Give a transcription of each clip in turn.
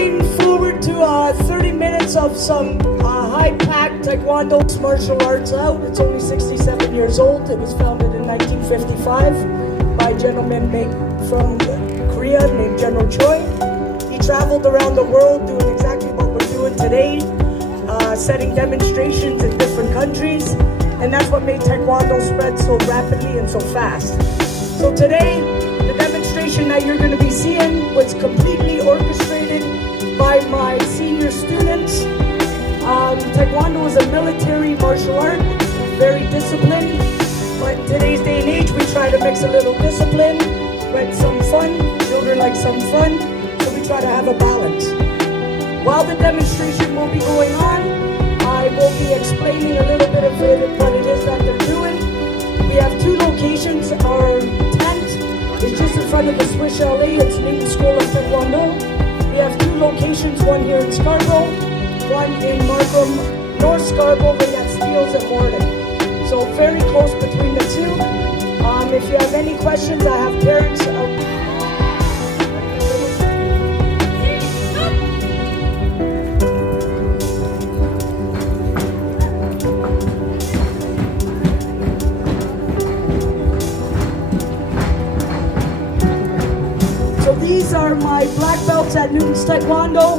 looking forward to 30 minutes of some high-packed Taekwondo martial arts out. It's only 67 years old. It was founded in 1955 by a gentleman from Korea named General Choi. He traveled around the world doing exactly what we're doing today, setting demonstrations in different countries, and that's what made Taekwondo spread so rapidly and so fast. So today, the demonstration that you're going to be seeing was completely orchestrated by my senior students. Taekwondo is a military martial art, very disciplined, but in today's day and age we try to mix a little discipline with some fun. Children like some fun, so we try to have a balance. While the demonstration will be going on, I will be explaining a little bit of what it is that they're doing. We have two locations. Our tent is just in front of the Swiss Chalet. It's Newton School of Taekwondo. We have two locations, one here in Scarborough, one in Markham, North Scarborough, right at Steeles and Morton. So very close between the two. If you have any questions, I have parents. So these are my black belts at Newton's Taekwondo.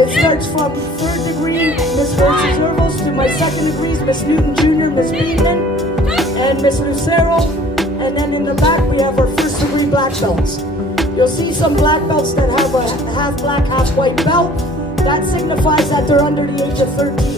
It starts from third degree Miss Versus Nervos to my second degrees, Miss Newton Jr., Miss Friedman, and Miss Lucero. And then in the back we have our first degree black belts. You'll see some black belts that have a half black, half white belt. That signifies that they're under the age of 13.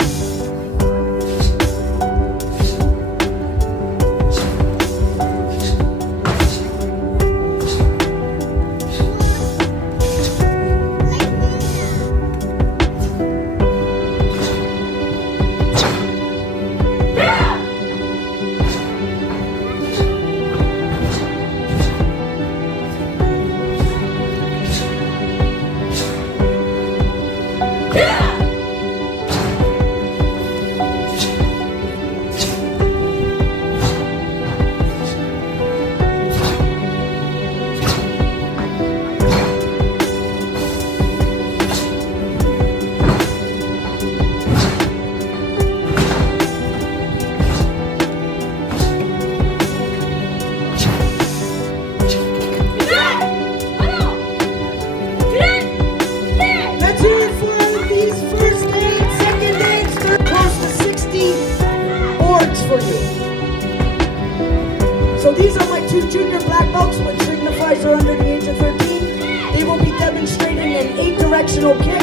So these are my two junior black belts, which signifies they're under the age of 13. They will be demonstrating an 8-directional kick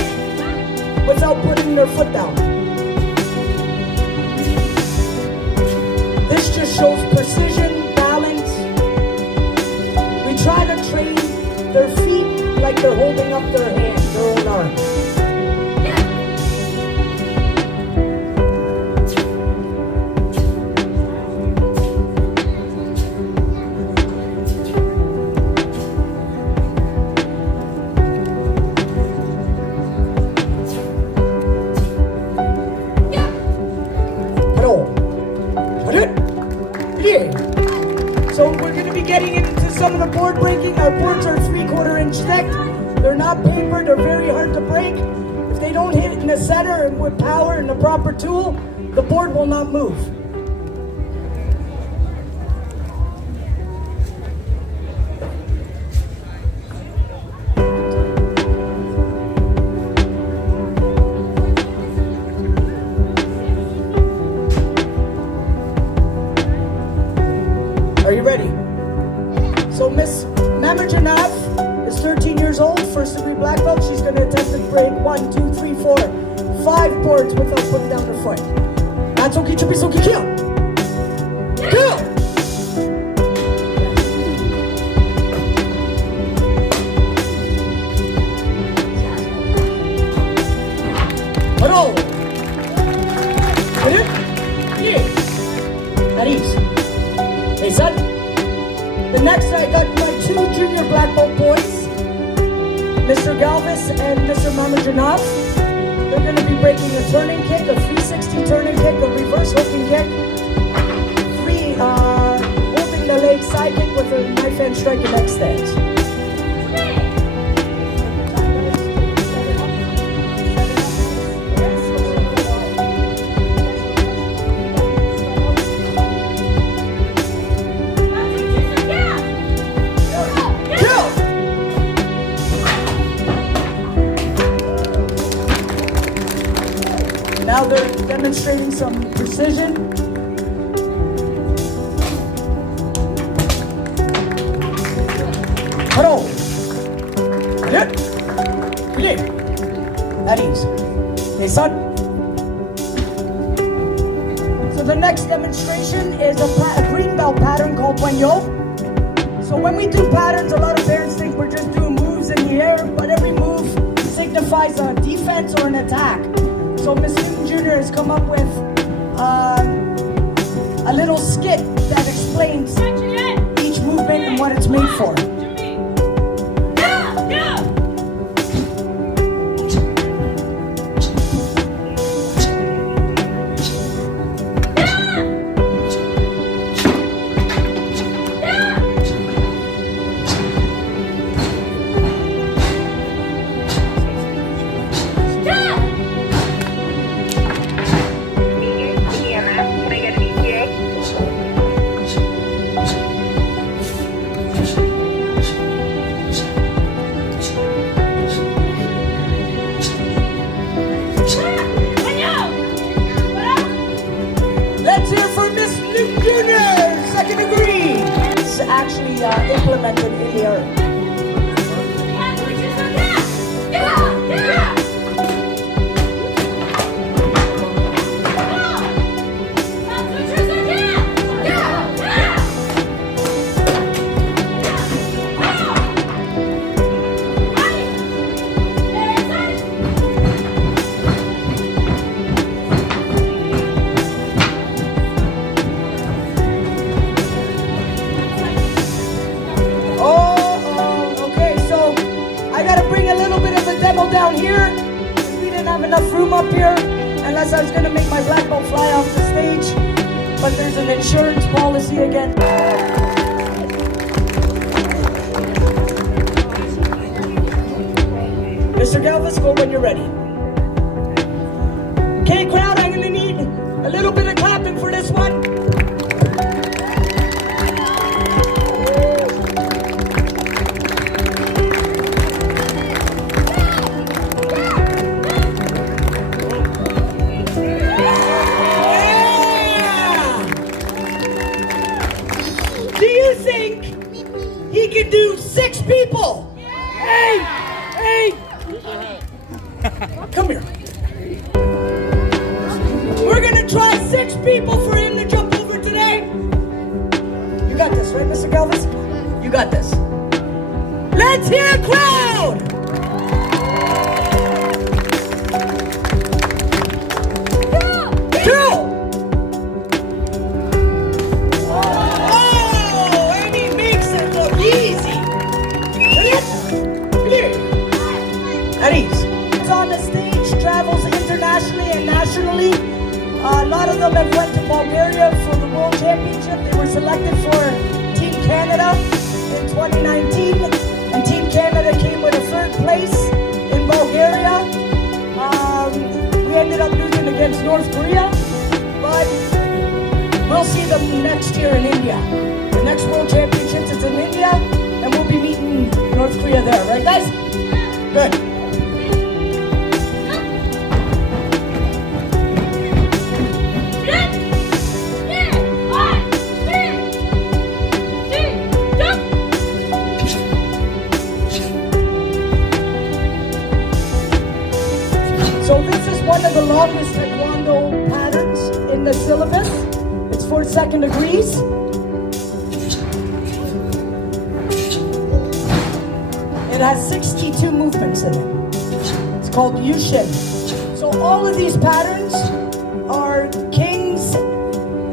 without putting their foot down. This just shows precision, balance. We try to train their feet like they're holding up their hand, their own arm. So we're going to be getting into some of the board breaking. Our boards are 3/4 inch thick. They're not paper. They're very hard to break. If they don't hit in the center and with power and the proper tool, the board will not move. Are you ready? So Miss Mamajanov is 13 years old, first degree black belt. She's going to attempt to break 1, 2, 3, 4, 5 boards without putting down her foot. That's okay, Chubisoki, kill! Kill! Hello! Get it? Yeah. At ease. Hey son, the next I got my two junior black belt boys, Mr. Galvis and Mr. Mamajanov. They're going to be breaking a turning kick, a 360 turning kick, a reverse hooking kick, holding the leg side kick strike your next stance. Now they're demonstrating some precision. Hello. Good. Good. At ease. Okay, son. So the next demonstration is a green belt pattern called Taekwon-do. So when we do patterns, a lot of parents think we're just doing moves in the air, but every move signifies a defense or an attack. So Miss Newton Jr. has come up with a little skit that explains each movement and what it's made for. Actually implemented in the art. Down here, we didn't have enough room up here, unless I was going to make my black belt fly off the stage, but there's an insurance policy again. Mr. Galvis, go when you're ready. Okay, crowd, I'm going to need a little bit of clapping for this one. He can do 6 people. Hey, come here. We're gonna try 6 people for him to jump over today. You got this, right, Mr. Galvis? You got this. Let's hear a crowd. It's on the stage, travels internationally and nationally. A lot of them have went to Bulgaria for the World Championship. They were selected for Team Canada in 2019, and Team Canada came with a 3rd place in Bulgaria. We ended up losing against North Korea, but we'll see them next year in India. The next World Championships is in India, and we'll be meeting North Korea there, right guys? Good. So this is one of the longest Taekwondo patterns in the syllabus. It's for 2nd degrees. It has 62 movements in it. It's called Yushin. So all of these patterns are kings,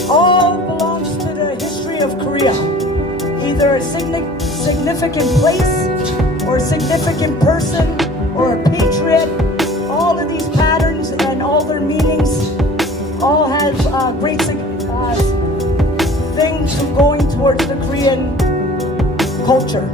all belongs to the history of Korea. Either a significant place, or a significant person, or a patriot. All of these patterns and all their meanings all have great things going towards the Korean culture.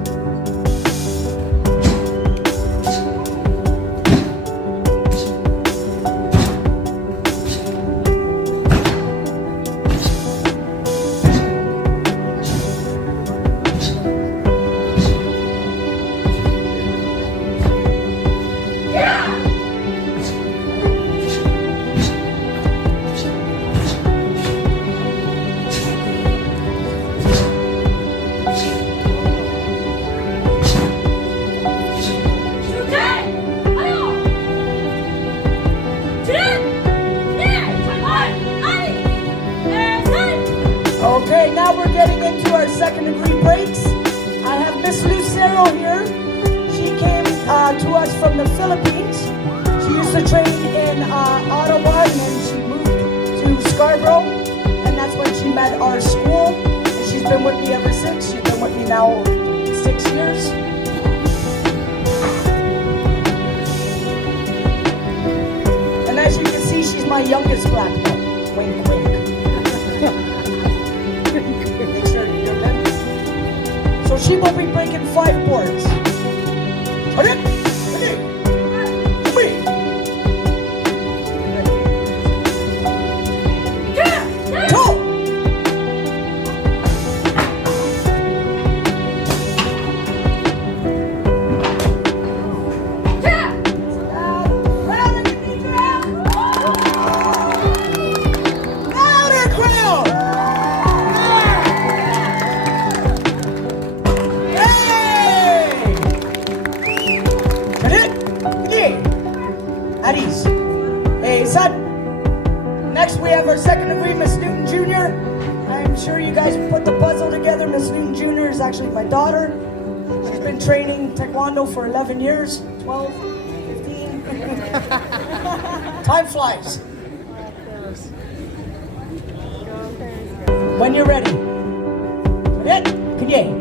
Okay, now we're getting into our second degree breaks. I have Miss Lucero here. She came to us from the Philippines. She used to train in Ottawa and then she moved to Scarborough. And that's when she met our school. And she's been with me ever since. She's been with me now 6 years. And as you can see, she's my youngest black belt. Wink, wink. So she will be breaking 5 boards. Ready? At ease. Hey, son. Next, we have our second degree, Miss Newton Jr. I'm sure you guys put the puzzle together. Miss Newton Jr. is actually my daughter. She's been training Taekwondo for 11 years, 12, 15. Time flies. When you're ready. Ready? Kanye.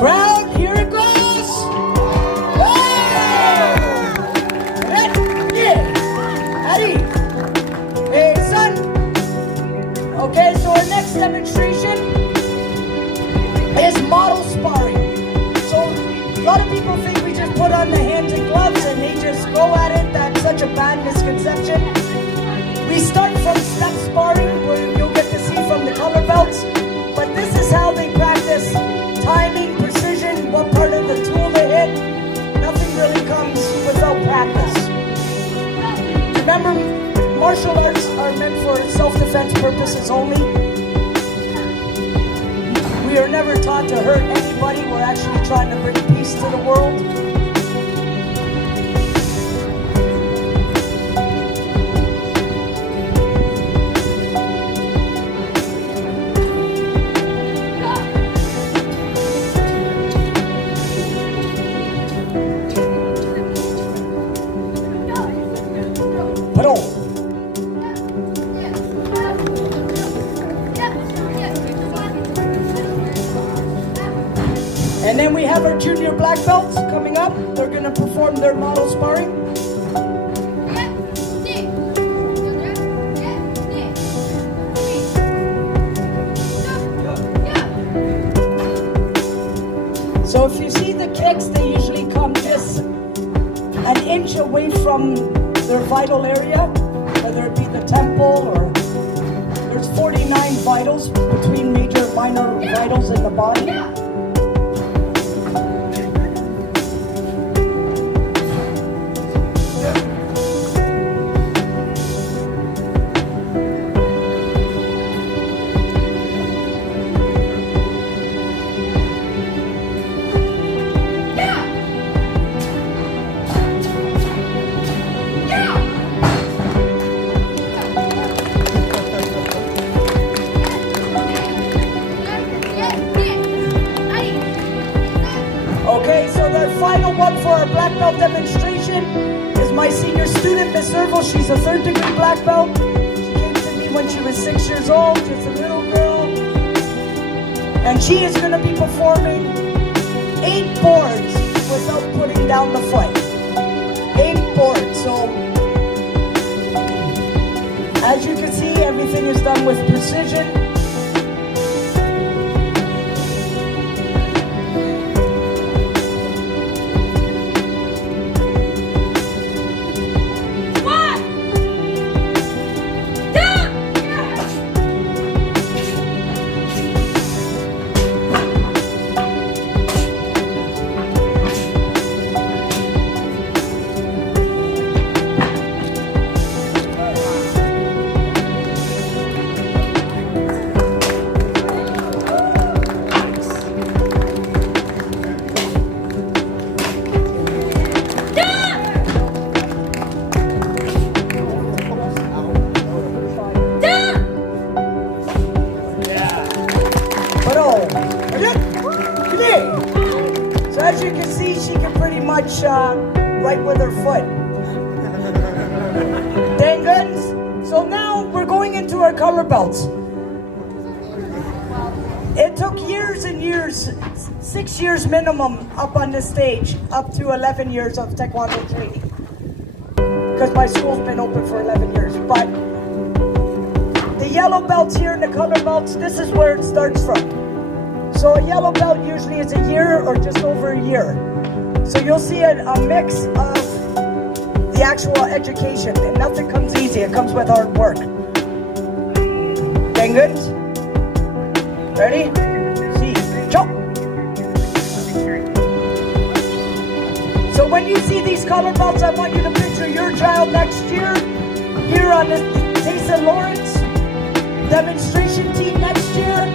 Ground, here it goes! Ready? Hey, son. Okay, so our next demonstration is model sparring. So a lot of people think we just put on the hands and gloves and they just go at it. That's such a bad misconception. We start from step sparring, where you'll get to see from the color belts. But this is how they practice timing, precision, what part of the tool to hit. Nothing really comes without practice. Remember, martial arts are meant for self-defense purposes only. We are never taught to hurt anybody. We're actually trying to bring peace to the world. And then we have our junior black belts coming up. They're going to perform their model sparring. So if you see the kicks, they usually come just an inch away from their vital area, whether it be the temple or there's 49 vitals between major and minor vitals in the body. Okay, so the final one for our black belt demonstration is my senior student, Miss Irville. She's a 3rd degree black belt. She came to me when she was 6 years old, just a little girl. And she is going to be performing 8 boards without putting down the fight. 8 boards. precision. So as you can see, she can pretty much write with her foot. Dang guns. So now we're going into our color belts. It took years and years, 6 years minimum up on this stage, up to 11 years of Taekwondo training. Because my school's been open for 11 years. But the yellow belts here and the color belts, this is where it starts from. So a yellow belt usually is a year or just over a year. So you'll see a mix of the actual education, and nothing comes easy, it comes with hard work. Dang good? Ready? See, jump. So when you see these color belts, I want you to picture your child next year, here on the St. Lawrence demonstration team next year.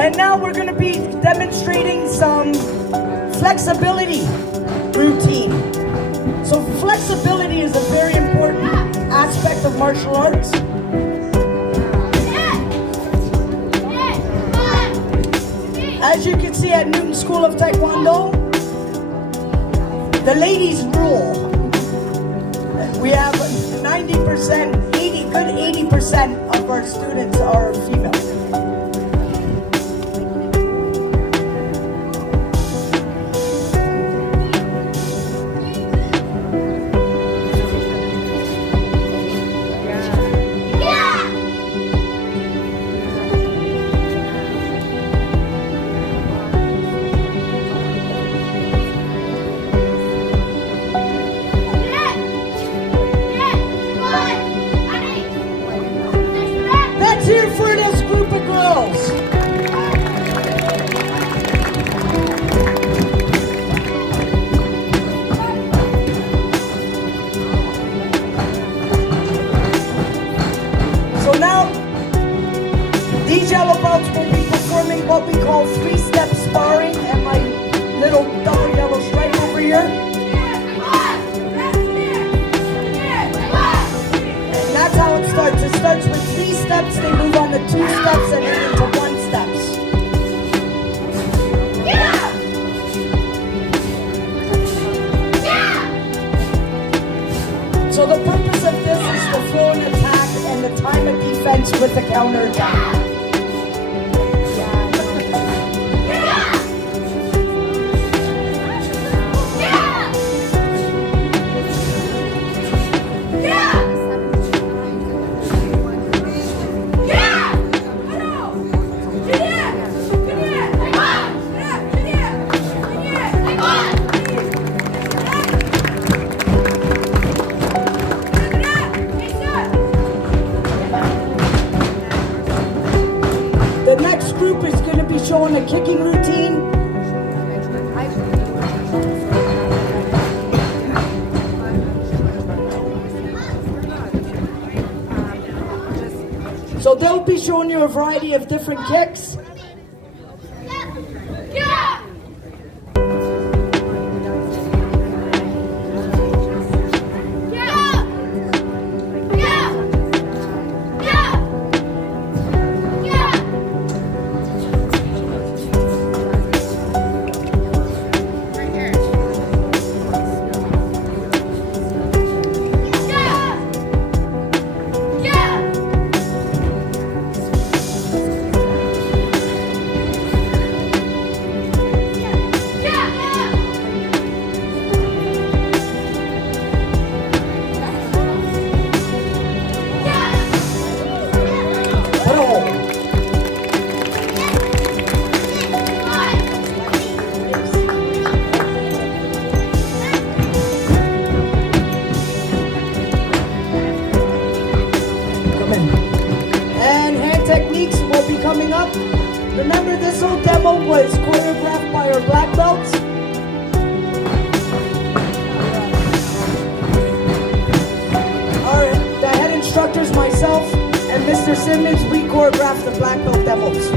And now we're going to be demonstrating some flexibility routine. So flexibility is a very important aspect of martial arts. As you can see at Newton School of Taekwondo, the ladies rule. We have 90%, good 80% of our students are female. Here for this group of girls. So now, these yellow belts will be performing what we call three-step sparring and my little double yellow stripe over here. And that's how it starts. It starts with 3 steps, they move on to 2 steps, and then into 1 steps. Yeah! Yeah! So the purpose of this is to throw an attack and the time of defense with the counter attack. The next group is going to be showing a kicking routine. So they'll be showing you a variety of different kicks. Yeah! Techniques will be coming up. Remember, this whole demo was choreographed by our black belts. The head instructors, myself and Mr. Simmons, we choreographed the black belt demos.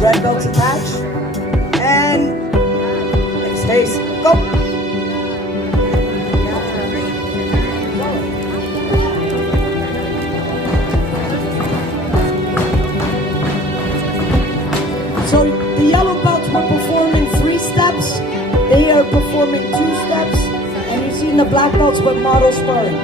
Red belts attached, and it stays. Go! So the yellow belts were performing 3 steps, they are performing 2 steps, and you've seen the black belts with model sparring.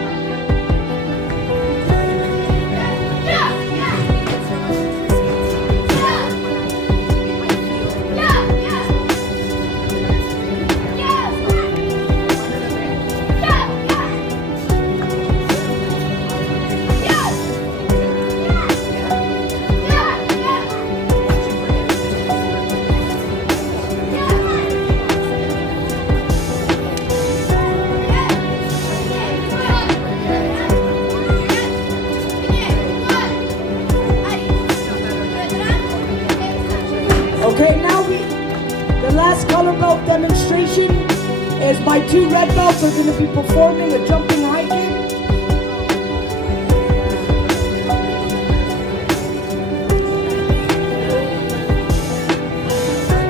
Okay, now the last color belt demonstration is my 2 red belts are going to be performing a jumping high kick.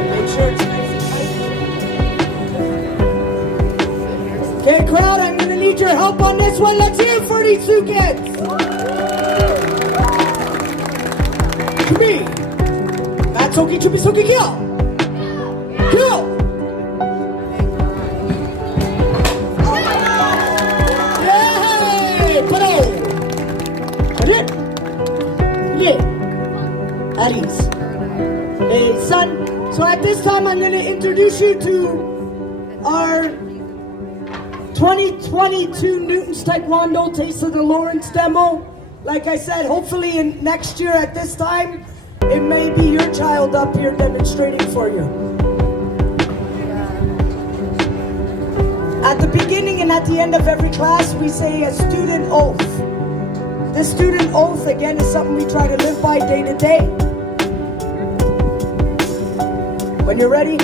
Make sure it's nice and tight. Okay, crowd, I'm going to need your help on this one. Let's hear it for these 2 kids. To me. Matsuki Chubisuki Kill! Kill! Yay! Paro! Rit! Yeah! At ease. Hey, son. So at this time, I'm going to introduce you to our 2022 Newton's Taekwondo Taste of the Lawrence demo. Like I said, hopefully next year at this time, it may be your child up here demonstrating for you. At the beginning and at the end of every class, we say a student oath. This student oath, again, is something we try to live by day to day. When you're ready,